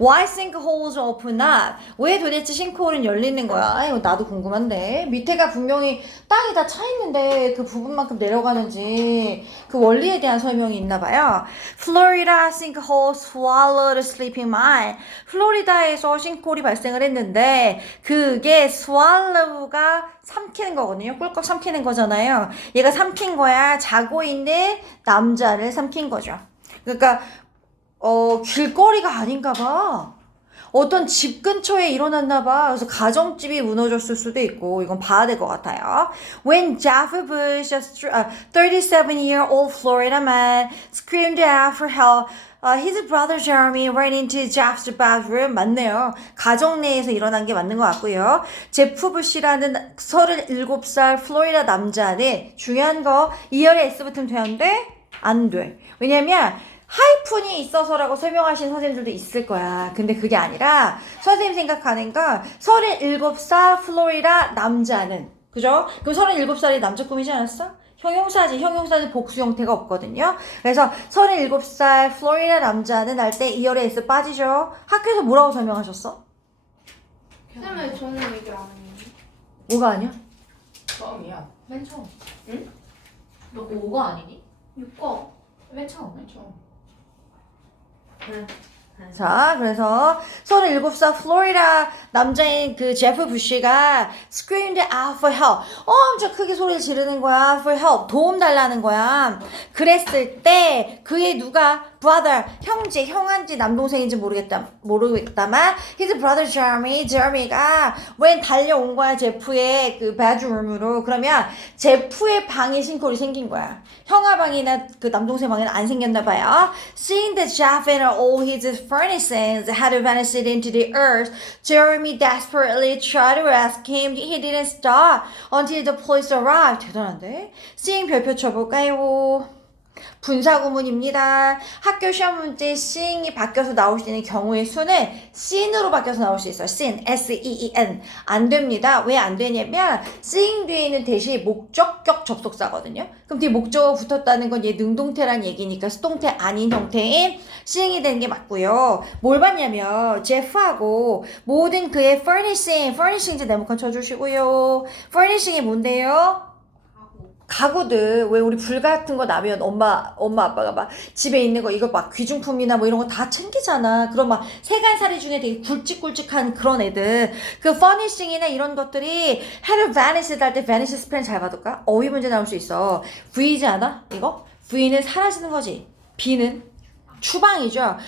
Why sinkholes open up? 왜 도대체 싱크홀은 열리는 거야? 이거 나도 궁금한데. 밑에가 분명히 땅이 다 차 있는데 그 부분만큼 내려가는지 그 원리에 대한 설명이 있나 봐요. Florida sinkhole swallowed a sleeping mine. 플로리다에서 싱크홀이 발생을 했는데 그게 swallow가 삼키는 거거든요. 꿀꺽 삼키는 거잖아요. 얘가 삼킨 거야. 자고 있는 남자를 삼킨 거죠. 그러니까 길거리가 아닌가 봐. 어떤 집 근처에 일어났나 봐. 그래서 가정집이 무너졌을 수도 있고, 이건 봐야 될 것 같아요. When Jeff Bush, a 37-year-old Florida man, screamed out for help, his brother Jeremy ran into Jeff's bathroom. 맞네요. 가정 내에서 일어난 게 맞는 것 같고요. 제프 부시라는 37살 플로리다 남자는 중요한 거 2열에 S 붙으면 되는데 안 돼. 왜냐면 하이픈이 있어서라고 설명하신 선생님들도 있을 거야. 근데 그게 아니라 선생님 생각하는 건 37살 플로리다 남자는, 그죠? 그럼 37살이 남자 꿈이지 않았어? 형용사지. 형용사는 복수 형태가 없거든요. 그래서 37살 플로리다 남자는 할 때 2열에 S 빠지죠. 학교에서 뭐라고 설명하셨어? 쌤은 저는 얘기 안 했는데. 뭐가 아니야? 처음이야. 맨 처음. 응? 너 5가 아니니? 6거. 맨 처음. 맨 처음. 그래. 자, 그래서 37살 플로리다 남자인 그 제프 부시가 screamed out for help. 엄청 크게 소리를 지르는 거야. for help. 도움 달라는 거야. 그랬을 때 그의 누가 brother, 형제, 형한지 남동생인지 모르겠다만 his brother Jeremy가 웬 달려온 거야. 제프의 그 bedroom으로. 그러면 제프의 방에 싱크홀이 생긴 거야. 형아 방이나 그 남동생 방에는 안 생겼나 봐요. Seeing that Jeff and all his furnishings had vanished into the earth, Jeremy desperately tried to rescue him. He didn't stop until the police arrived. 대단한데? Seeing 별표 쳐볼까요? 분사구문입니다. 학교 시험 문제 seeing이 바뀌어서 나올 수 있는 경우의 수는 seen으로 바뀌어서 나올 수 있어요. seen, S-E-E-N. 안 됩니다. 왜 안 되냐면 seeing 뒤에는 대신 목적격 접속사거든요. 그럼 뒤에 목적어 붙었다는 건 얘 능동태란 얘기니까 수동태 아닌 형태인 seeing이 되는 게 맞고요. 뭘 봤냐면 제프하고 모든 그의 furnishing 이제 네모칸 쳐주시고요. furnishing이 뭔데요? 가구들. 왜 우리 불 같은 거 나면 엄마 아빠가 막 집에 있는 거 이거 막 귀중품이나 뭐 이런 거 다 챙기잖아. 그런 막 세간살이 중에 되게 굵직굵직한 그런 애들. 그 furnishing이나 이런 것들이 had vanished 할 때 vanish 스펠 잘 봐둘까? 어휘 문제 나올 수 있어. V이지 않아? 이거? V는 사라지는 거지. B는 추방이죠.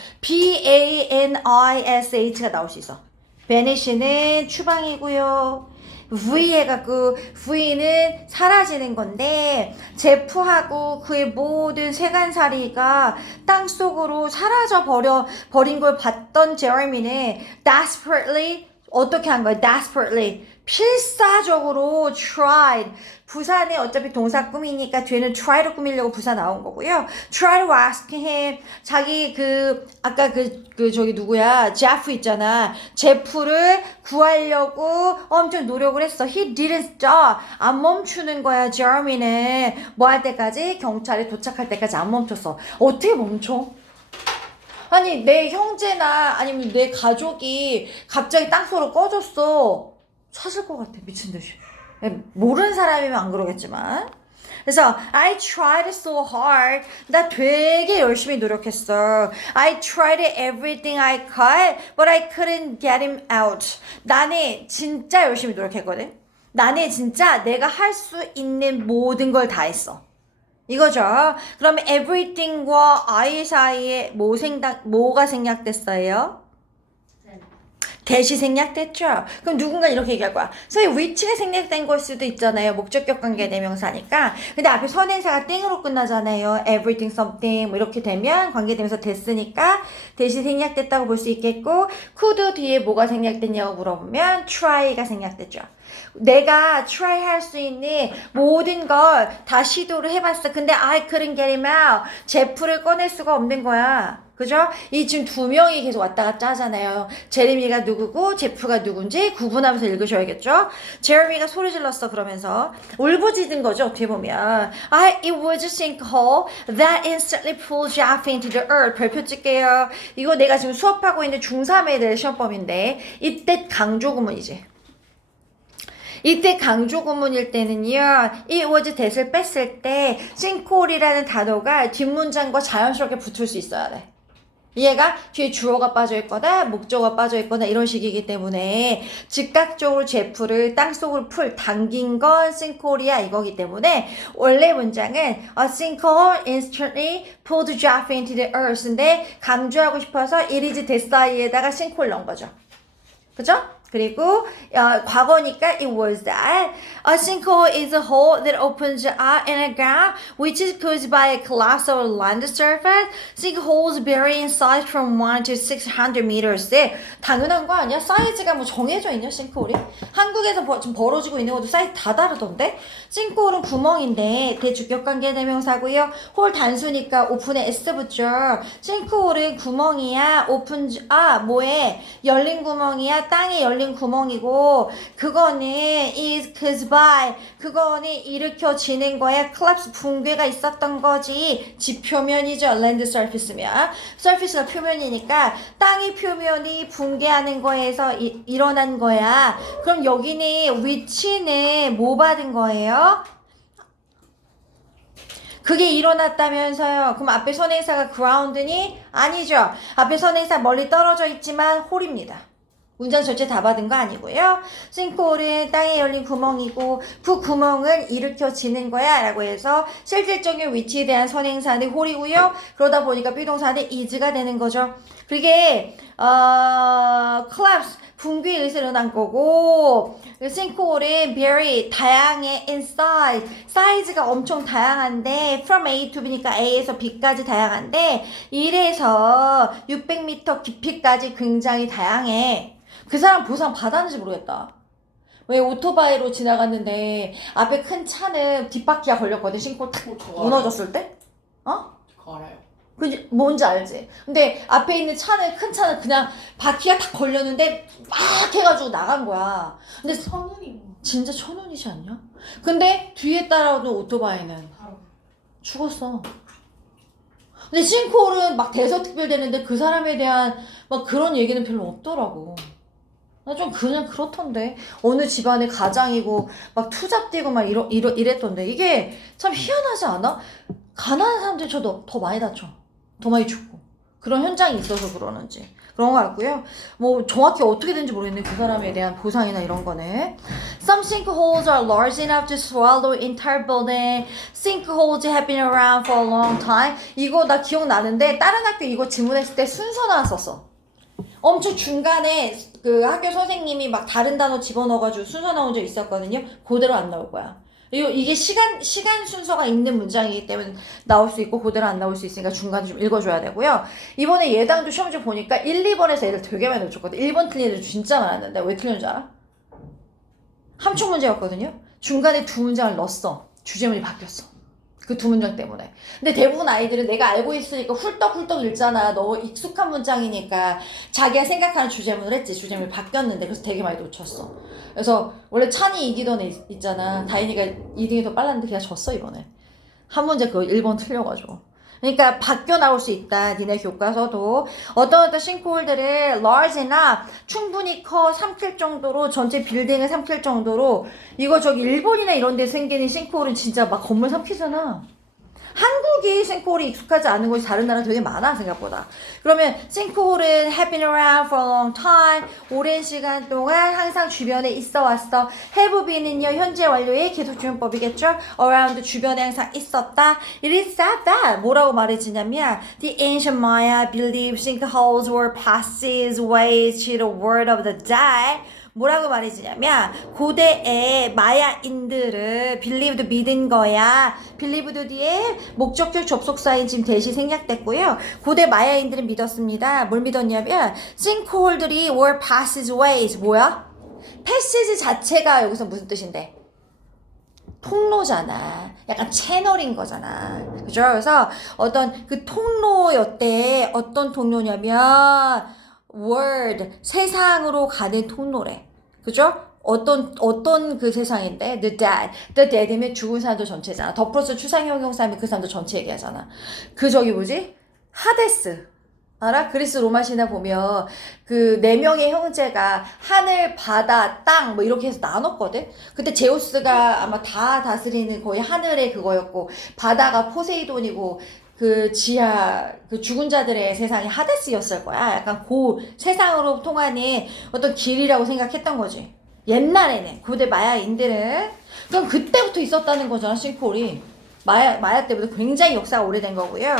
B-A-N-I-S-H가 나올 수 있어. vanish는 추방이고요. V해갖고 V는 사라지는 건데 제프하고 그의 모든 세간살이가 땅속으로 사라져 버린 걸 봤던 제레미는 desperately 어떻게 한 거야? desperately 필사적으로 tried. 부사는 어차피 동사 꾸미니까 뒤에는 try로 꾸미려고 부사 나온 거고요. try to ask him. 자기 아까 저기 누구야? 제프 있잖아. 제프를 구하려고 엄청 노력을 했어. He didn't stop. 안 멈추는 거야. 제레미는 뭐 할 때까지? 경찰에 도착할 때까지 안 멈췄어. 어떻게 멈춰? 아니 내 형제나 아니면 내 가족이 갑자기 땅속으로 꺼졌어. 찾을 것 같아. 미친 듯이. 모르는 사람이면 안 그러겠지만. 그래서 I tried so hard. 나 되게 열심히 노력했어. I tried everything I could, but I couldn't get him out. 나는 진짜 열심히 노력했거든. 나는 진짜 내가 할 수 있는 모든 걸 다 했어. 이거죠. 그러면 everything과 I 사이에 뭐가 생략됐어요? 대시 생략됐죠? 그럼 누군가 이렇게 얘기할 거야. 선생님, which가 생략된 걸 수도 있잖아요. 목적격 관계 대명사니까. 근데 앞에 선행사가 땡으로 끝나잖아요. everything, something 뭐 이렇게 되면 관계대명사 됐으니까 대시 생략됐다고 볼 수 있겠고 could 뒤에 뭐가 생략됐냐고 물어보면 try가 생략됐죠. 내가 try 할 수 있는 모든 걸 다 시도를 해봤어. 근데 I couldn't get him out. 제프를 꺼낼 수가 없는 거야. 그죠? 이 지금 두 명이 계속 왔다 갔다 하잖아요. 제레미가 누구고 제프가 누군지 구분하면서 읽으셔야겠죠? 제레미가 소리 질렀어 그러면서 울부짖은 거죠 어떻게 보면. It was a sinkhole that instantly pulled Jeff into the earth. 별표 찍게요. 이거 내가 지금 수업하고 있는 중3 애들 시험범인데 이때 강조 구문이지. 이때 강조 구문일 때는요, it was that을 뺐을 때 sinkhole이라는 단어가 뒷문장과 자연스럽게 붙을 수 있어야 돼. 얘가 뒤에 주어가 빠져있거나 목적어가 빠져있거나 이런 식이기 때문에 즉각적으로 제프를 땅속으로 당긴 건 sinkhole이야 이거기 때문에 원래 문장은 a sinkhole instantly pulled Jeff into the earth인데 강조하고 싶어서 it is that 사이에다가 sinkhole 넣은 거죠. 그죠? 그리고 과거니까 it was that. A sinkhole is a hole that opens up in the ground which is caused by a collapse of land surface. Sinkholes vary in size from 1 to 600 meters. 당연한 거 아니야? 사이즈가 뭐 정해져 있냐 싱크홀이? 한국에서 지금 벌어지고 있는 것도 사이즈 다 다르던데? 싱크홀은 구멍인데 대주격관계 대명사고요. 홀 단수니까 오픈에 S 붙죠. 싱크홀은 구멍이야. 뭐에? 열린 구멍이야. 땅에 열린 구멍이고 그거는 is caused by 그거는 일으켜지는 거야. collapse 붕괴가 있었던 거지. 지표면이죠. land surface면 surface가 표면이니까 땅의 표면이 붕괴하는 거에서 일어난 거야. 그럼 여기는 위치는 뭐 받은 거예요? 그게 일어났다면서요. 그럼 앞에 선행사가 ground니? 아니죠. 앞에 선행사 멀리 떨어져 있지만 홀입니다. 문장 전체 다 받은 거 아니고요. 싱크홀은 땅에 열린 구멍이고 그 구멍은 일으켜지는 거야 라고 해서 실질적인 위치에 대한 선행사는 홀이고요. 그러다 보니까 비동사는 is가 되는 거죠. 그게 collapse 붕괴에서 일어난 거고 싱크홀은 very 다양해 in size 사이즈가 엄청 다양한데 from A to B니까 A에서 B까지 다양한데 1에서 600m 깊이까지 굉장히 다양해. 그 사람 보상 받았는지 모르겠다. 왜 오토바이로 지나갔는데 앞에 큰 차는 뒷바퀴가 걸렸거든. 싱크홀 탁 무너졌을 때? 그거 알아요. 그 뭔지 알지? 근데 앞에 있는 큰 차는 그냥 바퀴가 탁 걸렸는데 막 해가지고 나간 거야. 근데 선운이 진짜 천운이지 않냐? 근데 뒤에 따라오는 오토바이는 바로 죽었어. 근데 싱크홀은 막 대서특별되는데 그 사람에 대한 막 그런 얘기는 별로 없더라고. 나 좀 그냥 그렇던데. 어느 집안의 가장이고 막 투잡 뛰고 막 이랬던데. 이게 참 희한하지 않아? 가난한 사람들이 더 많이 다쳐. 더 많이 죽고. 그런 현장이 있어서 그러는지. 그런 거 같고요. 뭐 정확히 어떻게 되는지 모르겠네. 그 사람에 대한 보상이나 이런 거네. Some sinkholes are large enough to swallow entire building. Sinkholes have been around for a long time. 이거 나 기억나는데 다른 학교 이거 지문했을 때 순서 나왔었어. 엄청 중간에 그 학교 선생님이 막 다른 단어 집어넣어가지고 순서 나온 적 있었거든요. 그대로 안 나올 거야. 이게 시간 순서가 있는 문장이기 때문에 나올 수 있고 그대로 안 나올 수 있으니까 중간에 좀 읽어줘야 되고요. 이번에 예당도 시험 좀 보니까 1, 2번에서 애들 되게 많이 놓쳤거든. 1번 틀린 애들 진짜 많았는데 왜 틀린 줄 알아? 함축 문제였거든요. 중간에 두 문장을 넣었어. 주제문이 바뀌었어. 그 두 문장 때문에. 근데 대부분 아이들은 내가 알고 있으니까 훌떡훌떡 읽잖아. 너무 익숙한 문장이니까 자기가 생각하는 주제문을 했지. 주제문이 바뀌었는데 그래서 되게 많이 놓쳤어. 그래서 원래 찬이 이기던 애 있잖아. 다인이가 2등이 더 빨랐는데 그냥 졌어 이번에. 한 문제 그거 1번 틀려가지고. 그러니까 바뀌어 나올 수 있다. 니네 교과서도. 어떤 싱크홀들을 large enough 충분히 커 삼킬 정도로 전체 빌딩을 삼킬 정도로 이거 저기 일본이나 이런 데 생기는 싱크홀은 진짜 막 건물 삼키잖아. 한국이 싱크홀이 익숙하지 않은 곳이 다른 나라 되게 많아 생각보다. 그러면 싱크홀은 have been around for a long time 오랜 시간 동안 항상 주변에 있어 왔어. have been은요 현재 완료의 계속주문법이겠죠. around 주변에 항상 있었다. It is said that 뭐라고 말해지냐면 the ancient Maya believed sinkholes were passageways to the world of the dead. 뭐라고 말해주냐면 고대의 마야인들을 believed 믿은 거야. believed 뒤에 목적격 접속사인 지금 대시 생략됐고요. 고대 마야인들은 믿었습니다. 뭘 믿었냐면 sinkhole들이 were passageways 뭐야? passage 자체가 여기서 무슨 뜻인데? 통로잖아. 약간 채널인 거잖아. 그죠? 그래서 어떤 그 통로였대. 어떤 통로냐면 world, 세상으로 가는 통로래. 그죠? 어떤 그 세상인데 the dead면 죽은 사람들 전체잖아. 더 플러스 추상형 형사하면 그 사람들 전체 얘기하잖아. 그 저기 뭐지? 하데스. 알아? 그리스 로마 신화 보면 그 네 명의 형제가 하늘, 바다, 땅 뭐 이렇게 해서 나눴거든. 그때 제우스가 아마 다 다스리는 거의 하늘의 그거였고 바다가 포세이돈이고 그 지하 그 죽은 자들의 세상이 하데스였을 거야. 약간 그 세상으로 통하는 어떤 길이라고 생각했던 거지. 옛날에는 고대 마야인들은 그럼 그때부터 있었다는 거잖아. 싱크홀이 마야 때부터 굉장히 역사가 오래된 거고요.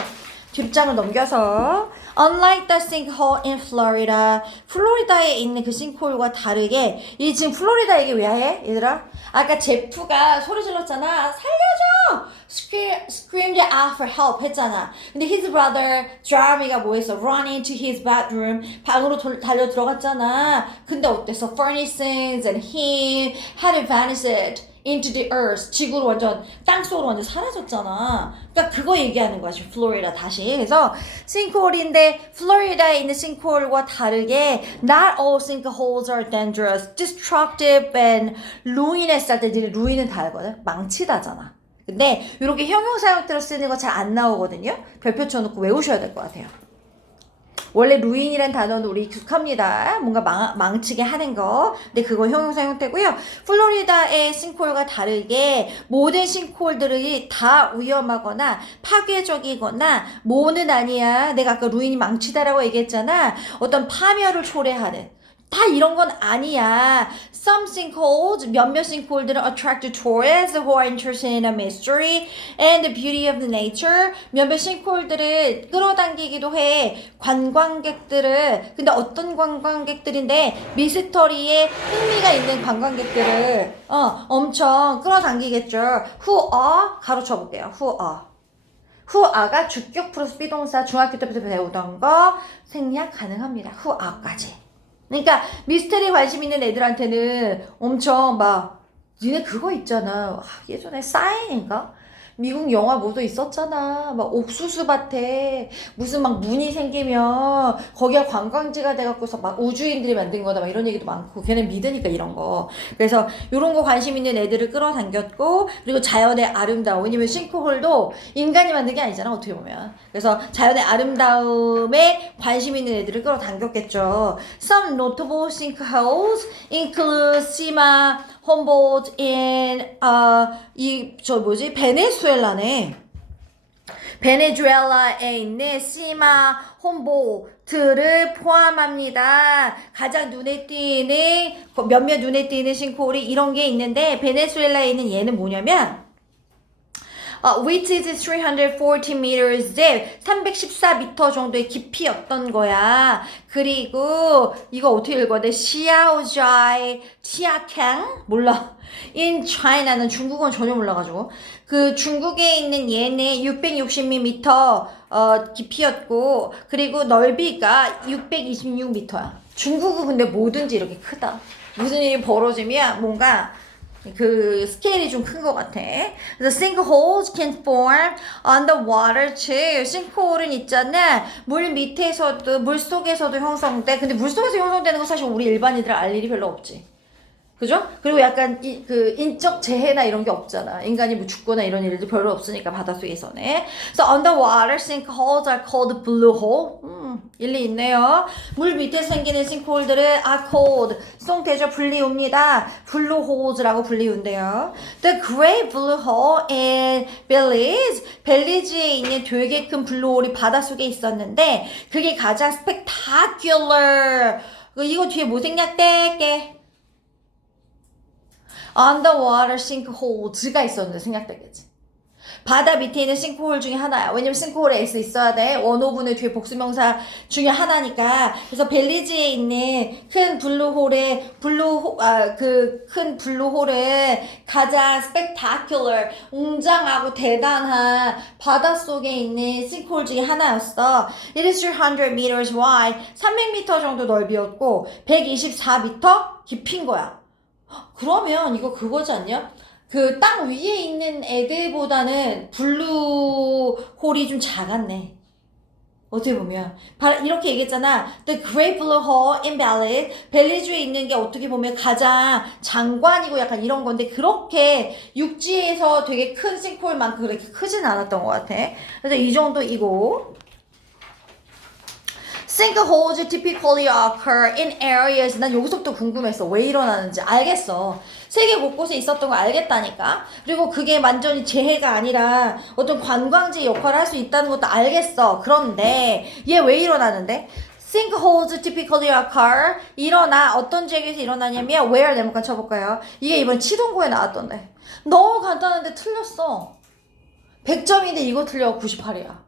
뒷장을 넘겨서 Unlike the sinkhole in Florida, 플로리다에 있는 그 싱크홀과 다르게 이 지금 플로리다 얘기 왜 해? 얘들아? 아까 제프가 소리 질렀잖아. 살려줘! Screamed out for help 했잖아. 근데 his brother, Jeremy가 뭐 했어? Run into his bedroom. 방으로 달려 들어갔잖아. 근데 어땠어? Furnishings and him had vanished into the earth. 지구로 완전 땅속으로 완전 사라졌잖아. 그러니까 그거 얘기하는 거야 지금 플로리다 다시. 그래서 싱크홀인데 플로리다에 있는 싱크홀과 다르게 not all sinkholes are dangerous, destructive and ruinous 할 때 ruin은 다 알거든. 망치다잖아. 근데 이렇게 형용사형태로 쓰는 거 잘 안 나오거든요. 별표 쳐놓고 외우셔야 될 것 같아요. 원래 루인이란 단어는 우리 익숙합니다. 뭔가 망치게 하는 거. 근데 그거 형용사 형태고요. 플로리다의 싱크홀과 다르게 모든 싱크홀들이 다 위험하거나 파괴적이거나 뭐는 아니야. 내가 아까 루인이 망치다라고 얘기했잖아. 어떤 파멸을 초래하는. 다 이런 건 아니야. Some sinkholes, 몇몇 싱크홀들은 attract tourists who are interested in the mystery and the beauty of the nature. 몇몇 싱크홀들을 끌어당기기도 해. 관광객들을. 근데 어떤 관광객들인데 미스터리에 흥미가 있는 관광객들을 엄청 끌어당기겠죠. Who are? 가로쳐 볼게요. Who are? whoare가 주격 플러스 비동사 중학교 때부터 배우던 거 생략 가능합니다. whoare까지. 그러니까 미스터리에 관심 있는 애들한테는 엄청 막 니네 그거 있잖아. 예전에 사인인가? 미국 영화 뭐도 있었잖아. 막 옥수수밭에 무슨 막 문이 생기면 거기가 관광지가 돼갖고서 막 우주인들이 만든 거다 막 이런 얘기도 많고 걔네 믿으니까 이런 거. 그래서 이런 거 관심 있는 애들을 끌어당겼고 그리고 자연의 아름다움. 왜냐면 싱크홀도 인간이 만든 게 아니잖아 어떻게 보면. 그래서 자연의 아름다움에 관심 있는 애들을 끌어당겼겠죠. Some notable sinkholes include Sima, Humboldt in 베네수엘라네. 베네수엘라에 있는 시마, 홈볼트를 포함합니다. 가장 눈에 띄는 몇몇 눈에 띄는 싱크홀이 이런 게 있는데 베네수엘라에 있는 얘는 뭐냐면 which is 340 meters deep. 314m 정도의 깊이였던 거야. 그리고 이거 어떻게 읽어야 돼? 시아오자이 치아캉? 몰라. in China는 중국어는 전혀 몰라가지고 그 중국에 있는 얘는 660mm 깊이였고 그리고 넓이가 626m야. 중국은 근데 뭐든지 이렇게 크다. 무슨 일이 벌어지면 뭔가 그 스케일이 좀 큰 것 같아. 그래서 sinkholes can form underwater too. 싱크홀은 있잖아. 물 밑에서도 물 속에서도 형성돼. 근데 물 속에서 형성되는 건 사실 우리 일반인들 알 일이 별로 없지. 그죠? 그리고 약간 그 인적 재해나 이런 게 없잖아. 인간이 뭐 죽거나 이런 일도 별로 없으니까 바닷속에서는. So underwater sinkholes are called blue hole. 일리 있네요. 물 밑에 생기는 싱크홀들을 are called 수동태죠. 불리웁니다. blue holes라고 불리운대요. The Great Blue Hole in Belize. 벨리즈에 있는 되게 큰 블루홀이 바닷속에 있었는데 그게 가장 spectacular. 이거 뒤에 뭐 생략돼? underwater sinkholes가 있었는데 생략되겠지. 바다 밑에 있는 싱크홀 중에 하나야. 왜냐면 싱크홀에 S 있어야 돼. 원오분의 뒤에 복수명사 중에 하나니까. 그래서 벨리즈에 있는 큰 큰 블루홀은 가장 spectacular, 웅장하고 대단한 바닷속에 있는 싱크홀 중에 하나였어. It is 300 meters wide. 300m 정도 넓이였고 124m 깊인 거야. 그러면 이거 그거지 않냐? 그 땅 위에 있는 애들보다는 블루홀이 좀 작았네. 어떻게 보면 이렇게 얘기했잖아. The Great Blue Hole in Belize. 벨리즈에 있는 게 어떻게 보면 가장 장관이고 약간 이런 건데 그렇게 육지에서 되게 큰 싱크홀만큼 그렇게 크진 않았던 것 같아. 그래서 이 정도이고. Sinkholes typically occur in areas. 난 여기서부터 궁금했어. 왜 일어나는지 알겠어. 세계 곳곳에 있었던 거 알겠다니까. 그리고 그게 완전히 재해가 아니라 어떤 관광지 역할을 할 수 있다는 것도 알겠어. 그런데 얘 왜 일어나는데? Sinkholes typically occur. 일어나. 어떤 지역에서 일어나냐면 where 네모칸 쳐볼까요? 이게 이번 치동고에 나왔던데. 너무 간단한데 틀렸어. 100점인데 이거 틀려 98이야.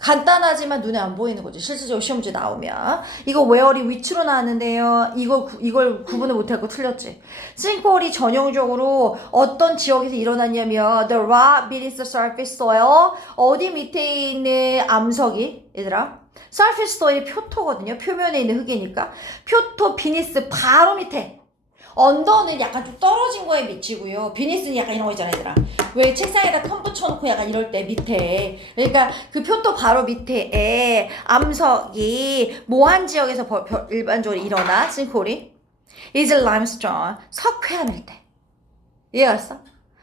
간단하지만 눈에 안 보이는 거지. 실질적으로 시험 문제 나오면. 이거 where이 위치로 나왔는데요. 이걸 구분을 못하고 틀렸지. 싱크홀이 전형적으로 어떤 지역에서 일어났냐면 the rock beneath the surface soil. 어디 밑에 있는 암석이 얘들아. surface soil이 표토거든요. 표면에 있는 흙이니까. 표토 비니스 바로 밑에. 언더는 약간 좀 떨어진 거에 미치고요. 비니스는 약간 이런 거 있잖아, 얘들아. 왜 책상에다 컴 붙여놓고 약간 이럴 때 밑에. 그러니까 그 표토 바로 밑에에 암석이 모한 지역에서 일반적으로 일어나, 싱크홀이. is limestone. 석회암일 때. 이해갔어?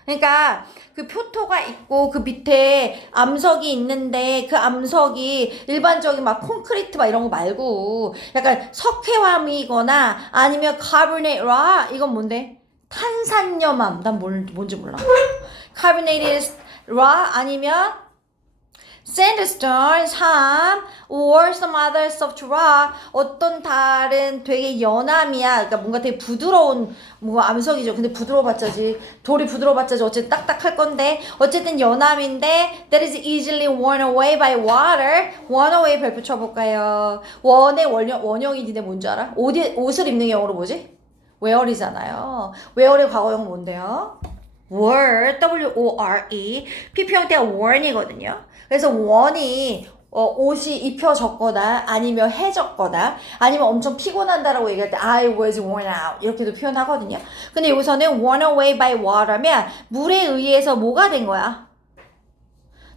그러니까 그 표토가 있고 그 밑에 암석이 있는데 그 암석이 일반적인 막 콘크리트 막 이런 거 말고 약간 석회암이거나 아니면 carbonate rock. 이건 뭔데? 탄산염암. 난 뭔지 몰라. carbonated rock 아니면 sandstone, 삶, or some other soft rock. 어떤 다른 되게 연암이야. 그러니까 뭔가 되게 부드러운 뭐 암석이죠. 근데 부드러워봤자지. 돌이 부드러워봤자지. 어쨌든 딱딱할 건데. 어쨌든 연암인데 that is easily worn away by water. worn away 별표 쳐볼까요? 원의 원형이 니네 뭔지 알아? 옷을 입는 영어로 뭐지? wear이잖아요. wear의 과거형 뭔데요? wore, W-O-R-E. PP 형태가 worn이거든요. 그래서 원이 옷이 입혀졌거나 아니면 해졌거나 아니면 엄청 피곤한다라고 얘기할 때 I was worn out 이렇게도 표현하거든요. 근데 여기서는 worn away by water면 물에 의해서 뭐가 된 거야?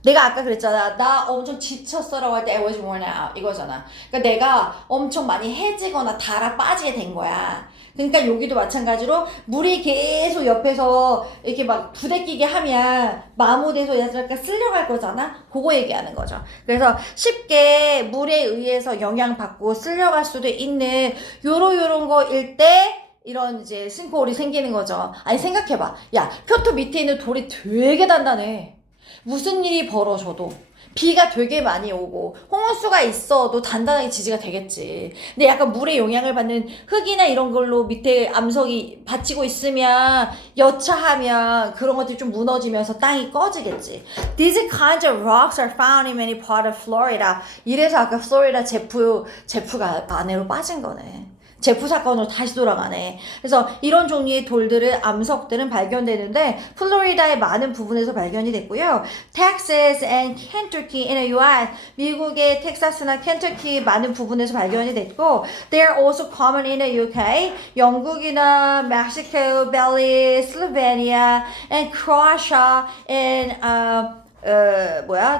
내가 아까 그랬잖아. 나 엄청 지쳤어라고 할 때 I was worn out 이거잖아. 그러니까 내가 엄청 많이 해지거나 닳아 빠지게 된 거야. 그러니까 여기도 마찬가지로 물이 계속 옆에서 이렇게 막 부대끼게 하면 마모돼서 약간 쓸려갈 거잖아. 그거 얘기하는 거죠. 그래서 쉽게 물에 의해서 영향받고 쓸려갈 수도 있는 요런 거일 때 이런 이제 싱크홀이 생기는 거죠. 아니 생각해봐. 야, 표토 밑에 있는 돌이 되게 단단해. 무슨 일이 벌어져도 비가 되게 많이 오고 홍수가 있어도 단단하게 지지가 되겠지. 근데 약간 물의 영향을 받는 흙이나 이런 걸로 밑에 암석이 받치고 있으면 여차하면 그런 것들이 좀 무너지면서 땅이 꺼지겠지. These kinds of rocks are found in many parts of Florida. 이래서 아까 플로리다 제프가 안으로 빠진 거네. 제프 사건으로 다시 돌아가네. 그래서 이런 종류의 돌들은 암석들은 발견되는데 플로리다의 많은 부분에서 발견이 됐고요. Texas and Kentucky in the US. 미국의 텍사스나 켄터키 많은 부분에서 발견이 됐고 They are also common in the UK. 영국이나 멕시코, 벨리즈, 슬로베니아 and Croatia and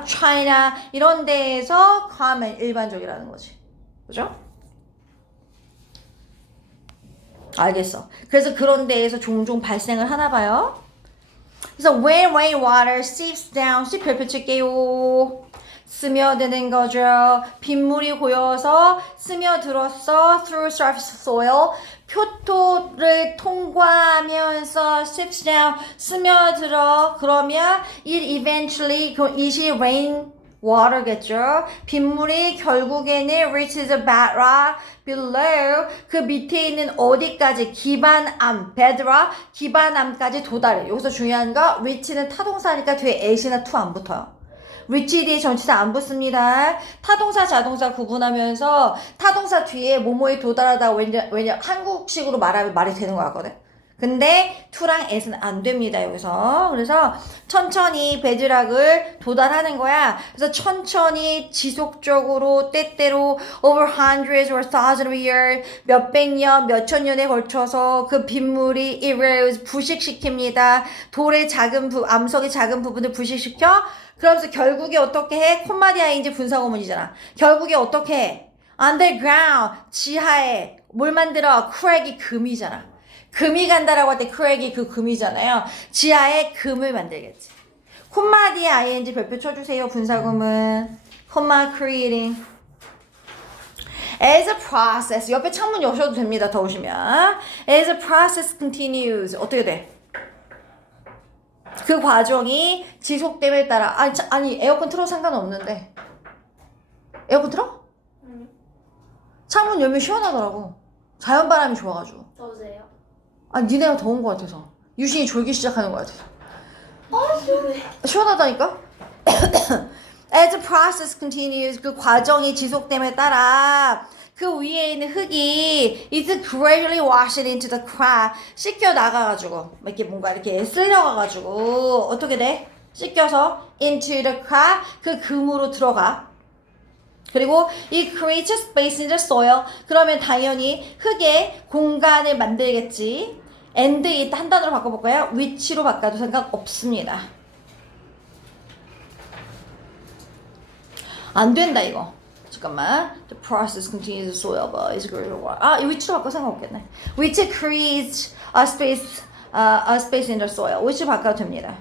China 이런 데에서 common 일반적이라는 거지. 그죠? 알겠어. 그래서 그런 데에서 종종 발생을 하나 봐요. 그래서 when rainwater seeps down, 별표 칠게요. 스며드는 거죠. 빗물이 고여서 스며들었어. through surface soil. 표토를 통과하면서 seeps down, 스며들어. 그러면 it eventually, 이시 rain water겠죠. 빗물이 결국에는 reaches the bedrock below. 그 밑에 있는 어디까지? 기반암, bedrock, 기반암까지 도달해. 여기서 중요한 거 reach는 타동사니까 뒤에 at나 to 안 붙어요. reach 뒤에 전치사 안 붙습니다. 타동사, 자동사 구분하면서 타동사 뒤에 뭐뭐에 도달하다 왜냐 한국식으로 말하면 말이 되는 거 같거든. 근데 to랑 at은 안 됩니다, 여기서. 그래서 천천히 배드락을 도달하는 거야. 그래서 천천히 지속적으로 때때로 over hundreds or thousands of years 몇백 년, 몇천 년에 걸쳐서 그 빗물이 erodes 부식시킵니다. 돌의 암석의 작은 부분을 부식시켜. 그러면서 결국에 어떻게 해? 콤마디 ing 분사구문이잖아. 결국에 어떻게 해? underground, 지하에 뭘 만들어? 크랙이 금이잖아. 금이 간다라고 할 때 크랙이 그 금이잖아요. 지하에 금을 만들겠지. 콤마 뒤에 ing 별표 쳐주세요. 분사구문. 콤마 creating. As a process. 옆에 창문 여셔도 됩니다. 더우시면. As a process continues. 어떻게 돼? 그 과정이 지속됨에 따라. 아니 에어컨 틀어도 상관없는데. 에어컨 틀어? 창문 열면 시원하더라고. 자연바람이 좋아가지고. 더우세요? 아, 니네가 더운 것 같아서. 유신이 졸기 시작하는 것 같아서. 시원해. 시원하다니까? As the process continues, 그 과정이 지속됨에 따라 그 위에 있는 흙이 is gradually washed into the crack. 씻겨 나가가지고 이렇게 뭔가 이렇게 쓸려가가지고 어떻게 돼? 씻겨서 into the crack, 그 금으로 들어가. 그리고 이 creates space in the soil. 그러면 당연히 흙에 공간을 만들겠지. and it 한 단어로 바꿔볼까요? which로 바꿔도 상관없습니다. 안 된다 이거. 잠깐만. The process continues the soil but is greater water. 이 which로 바꿔도 상관없겠네. which creates a space in the soil. which로 바꿔도 됩니다.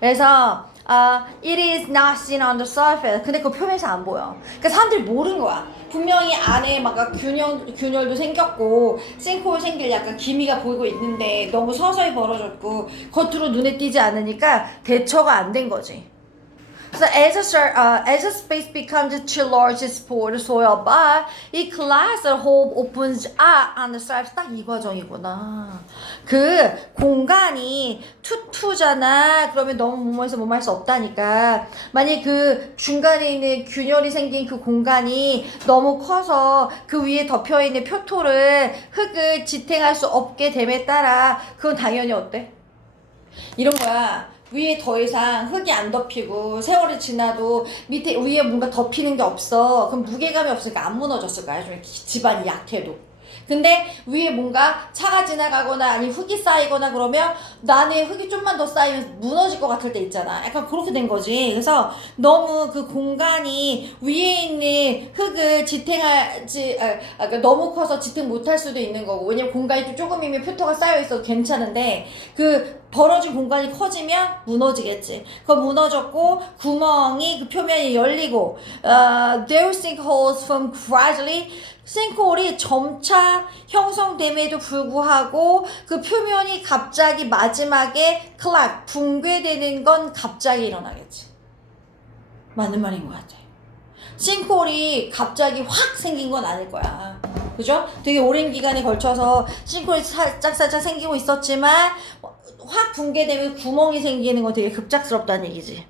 그래서 it is not seen on the surface. 근데 그 표면에서 안 보여. 그러니까 사람들이 모르는 거야. 분명히 안에 막 균열도 생겼고 싱크홀 생길 약간 기미가 보이고 있는데 너무 서서히 벌어졌고 겉으로 눈에 띄지 않으니까 대처가 안 된 거지. So as a space becomes too large for the soil, but it collects a hole opens up on the surface. 딱 이 과정이구나. 그 공간이 투투잖아. 그러면 너무 무모해서 무모할 수 없다니까. 만약 그 중간에 있는 균열이 생긴 그 공간이 너무 커서 그 위에 덮여 있는 표토를 흙을 지탱할 수 없게 됨에 따라 그건 당연히 어때? 이런 거야. 위에 더 이상 흙이 안 덮이고 세월이 지나도 밑에 위에 뭔가 덮이는 게 없어. 그럼 무게감이 없으니까 안 무너졌을 거야. 좀 집안이 약해도. 근데 위에 뭔가 차가 지나가거나 아니 흙이 쌓이거나 그러면 나는 흙이 좀만 더 쌓이면 무너질 것 같을 때 있잖아. 약간 그렇게 된 거지. 그래서 너무 그 공간이 위에 있는 흙을 그러니까 너무 커서 지탱 못할 수도 있는 거고. 왜냐면 공간이 좀 조금이면 표토가 쌓여 있어도 괜찮은데 그 벌어진 공간이 커지면 무너지겠지. 그거 무너졌고 구멍이 그 표면이 열리고 there sinkholes from gradually 싱크홀이 점차 형성됨에도 불구하고 그 표면이 갑자기 마지막에 클락 붕괴되는 건 갑자기 일어나겠지. 맞는 말인 것 같아. 싱크홀이 갑자기 확 생긴 건 아닐 거야. 그죠? 되게 오랜 기간에 걸쳐서 싱크홀이 살짝 생기고 있었지만 확 붕괴되면 구멍이 생기는 건 되게 급작스럽다는 얘기지.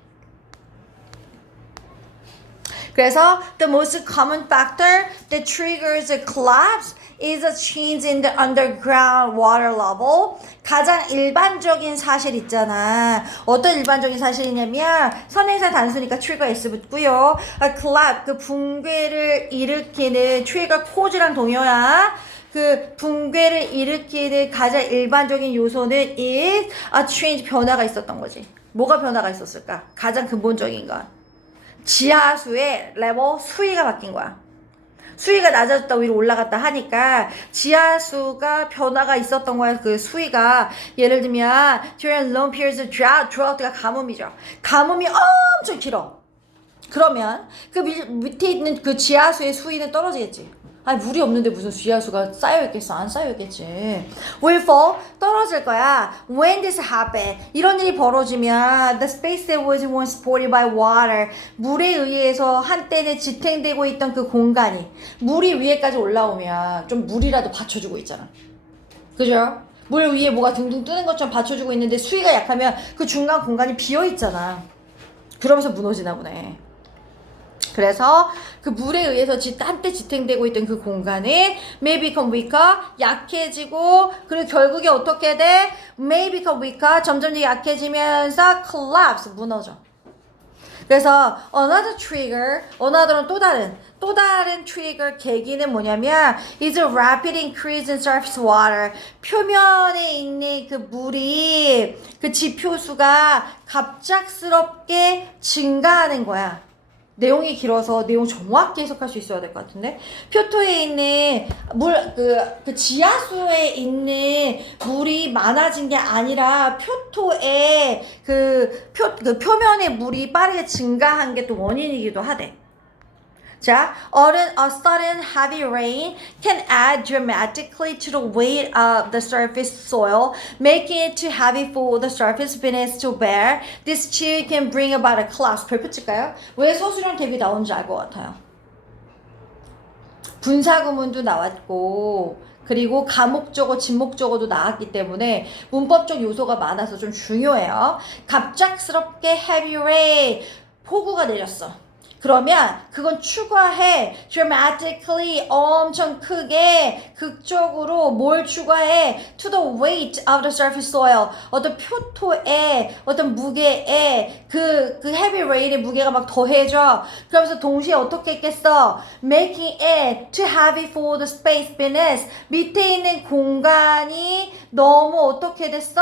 그래서 the most common factor that triggers a collapse is a change in the underground water level. 가장 일반적인 사실 있잖아. 어떤 일반적인 사실이냐면 선행사 단수니까 trigger s 붙고요. collapse 그 붕괴를 일으키는 trigger cause랑 동요야. 그 붕괴를 일으키는 가장 일반적인 요소는 is a change 변화가 있었던 거지. 뭐가 변화가 있었을까? 가장 근본적인 건 지하수의 레벨 수위가 바뀐 거야. 수위가 낮아졌다 위로 올라갔다 하니까 지하수가 변화가 있었던 거야. 그 수위가 예를 들면 during long periods of drought가 가뭄이죠. 가뭄이 엄청 길어. 그러면 그 밑에 있는 그 지하수의 수위는 떨어지겠지. 아니 물이 없는데 무슨 지하수가 쌓여있겠어? 안 쌓여있겠지. will fall 떨어질 거야. When this happen 이런 일이 벌어지면 the space that was once supported by water 물에 의해서 한때는 지탱되고 있던 그 공간이 물이 위에까지 올라오면 좀 물이라도 받쳐주고 있잖아. 그죠? 물 위에 뭐가 둥둥 뜨는 것처럼 받쳐주고 있는데 수위가 약하면 그 중간 공간이 비어있잖아. 그러면서 무너지나 보네. 그래서 그 물에 의해서 한때 지탱되고 있던 그 공간이 may become weaker, 약해지고, 그리고 결국에 어떻게 돼? may become weaker, 점점 더 약해지면서 collapse, 무너져. 그래서 another trigger, another는 또 다른 트리거 계기는 뭐냐면 is a rapid increase in surface water. 표면에 있는 그 물이 그 지표수가 갑작스럽게 증가하는 거야. 내용이 길어서 내용 정확히 해석할 수 있어야 될 것 같은데, 표토에 있는 그 지하수에 있는 물이 많아진 게 아니라 표토에 그 표면의 물이 빠르게 증가한 게 또 원인이기도 하대. 자, a sudden heavy rain can add dramatically to the weight of the surface soil, making it too heavy for the surface beneath to bear. This chill can bring about a collapse. 별표 칠까요? 왜 서술형 대비 나온지 알 것 같아요. 분사구문도 나왔고, 그리고 가목적어, 진목적어도 나왔기 때문에 문법적 요소가 많아서 좀 중요해요. 갑작스럽게 heavy rain, 폭우가 내렸어. 그러면 그건 추가해. dramatically, 엄청 크게, 극적으로 뭘 추가해? to the weight of the surface soil. 어떤 표토에, 어떤 무게에 그 heavy rain의 무게가 막 더해져. 그러면서 동시에 어떻게 했겠어? making it too heavy for the space beneath. 밑에 있는 공간이 너무 어떻게 됐어?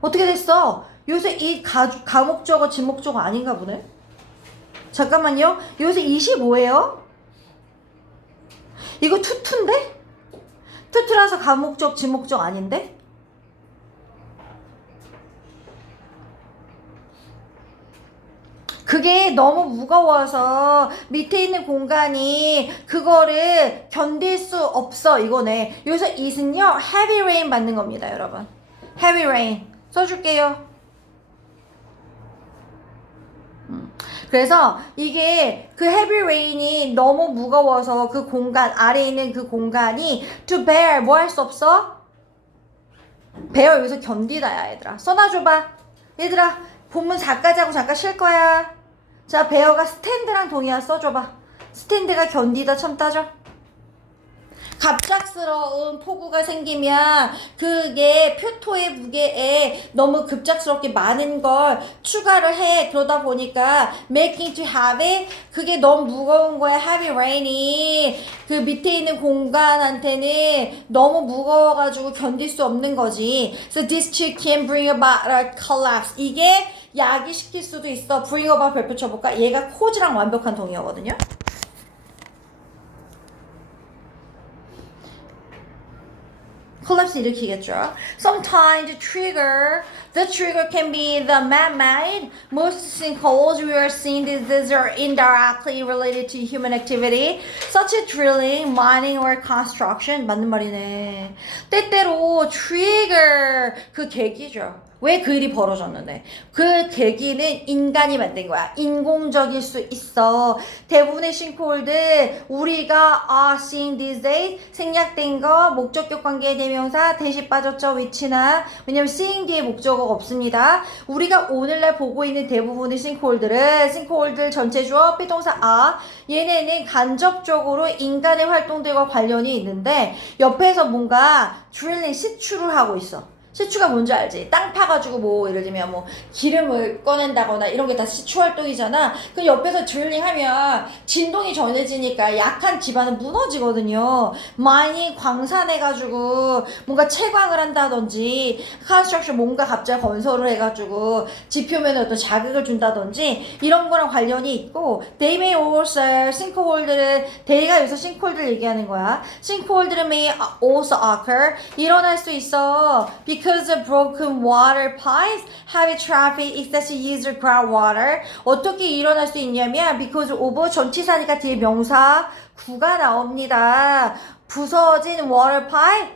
어떻게 됐어? 요새 이 가목적어, 진목적어 아닌가 보네? 잠깐만요. 요새 25예요? 이거 투투인데? 투투라서 가목적, 진목적 아닌데? 그게 너무 무거워서 밑에 있는 공간이 그거를 견딜 수 없어, 이거네. 여기서 it은요, heavy rain 받는 겁니다, 여러분. heavy rain. 써줄게요. 그래서 이게 그 heavy rain이 너무 무거워서 그 공간, 아래에 있는 그 공간이 to bear, 뭐 할 수 없어? bear 여기서 견디다야, 얘들아. 써놔줘봐. 얘들아, 본문 4까지 하고 잠깐 쉴 거야. 자, bear가 stand랑 동의어 써줘봐. stand가 견디다, 참다죠? 갑작스러운 폭우가 생기면 그게 표토의 무게에 너무 급작스럽게 많은 걸 추가를 해. 그러다 보니까 making to heavy, 그게 너무 무거운 거야. heavy rain이 그 밑에 있는 공간한테는 너무 무거워가지고 견딜 수 없는 거지. So this too can bring about a collapse. 이게 야기시킬 수도 있어. bring about 별표 쳐볼까? 얘가 caus랑 완벽한 동의어거든요. collapse 일으키겠죠. Sometimes the trigger can be the man-made. Most sinkholes we are seeing these are indirectly related to human activity, such as drilling, mining, or construction. 맞는 말이네. 때때로 trigger, 그 계기죠. 왜 그 일이 벌어졌는데? 그 계기는 인간이 만든 거야. 인공적일 수 있어. 대부분의 싱크홀들 우리가 seeing these days 생략된 거 목적격 관계의 대명사 대시 빠졌죠. 위치나. 왜냐면 seeing 뒤에 목적어가 없습니다. 우리가 오늘날 보고 있는 대부분의 싱크홀들 전체 주어 비동사 얘네는 간접적으로 인간의 활동들과 관련이 있는데 옆에서 뭔가 drilling 시추를 하고 있어. 시추가 뭔지 알지? 땅 파가지고 뭐 예를 들면 뭐 기름을 꺼낸다거나 이런 게 다 시추 활동이잖아. 그 옆에서 드릴링 하면 진동이 전해지니까 약한 기반은 무너지거든요. 마이닝 광산해가지고 뭔가 채광을 한다든지 컨스트럭션 뭔가 갑자기 건설을 해가지고 지표면에 어떤 자극을 준다든지 이런 거랑 관련이 있고 they may also 싱크홀들은 they가 여기서 싱크홀들 얘기하는 거야. 싱크홀들은 may also occur 일어날 수 있어. Because of broken water pipes, heavy traffic, excessive use of groundwater. 어떻게 일어날 수 있냐면 because of 전치사니까 뒤에 명사 구가 나옵니다. 부서진 water pipe,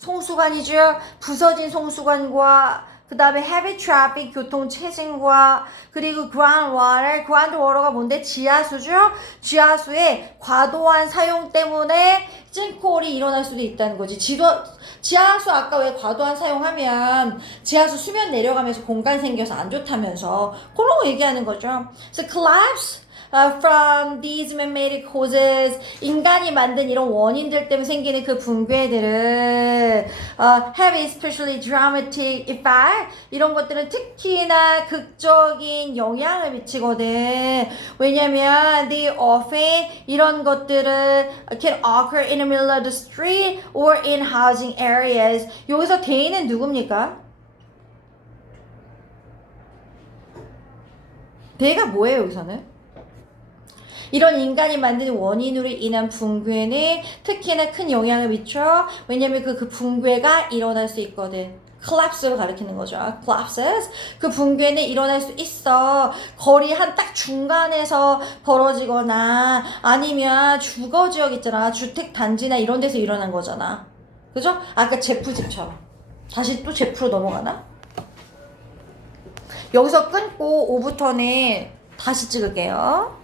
송수관이죠. 부서진 송수관과 그 다음에 heavy traffic, 교통체증과 그리고 groundwater가 뭔데? 지하수죠? 지하수의 과도한 사용 때문에 싱크홀이 일어날 수도 있다는 거지. 지하수 아까 왜 과도한 사용하면 지하수 수면 내려가면서 공간 생겨서 안 좋다면서 그런 거 얘기하는 거죠. So collapse from these man-made causes, 인간이 만든 이런 원인들 때문에 생기는 그 붕괴들은 have a especially dramatic effect, 이런 것들은 특히나 극적인 영향을 미치거든. 왜냐면 they often, 이런 것들은 can occur in the middle of the street or in housing areas. 여기서 대인은 누굽니까? 대가 뭐예요 여기서는? 이런 인간이 만든 원인으로 인한 붕괴는 특히나 큰 영향을 미쳐. 왜냐면 그 붕괴가 일어날 수 있거든. collapse를 가리키는 거죠. collapses. 그 붕괴는 일어날 수 있어. 거리 한 딱 중간에서 벌어지거나 아니면 주거지역 있잖아. 주택 단지나 이런 데서 일어난 거잖아. 그죠? 아까 제프 집처럼. 다시 또 제프로 넘어가나? 여기서 끊고 5부터는 다시 찍을게요.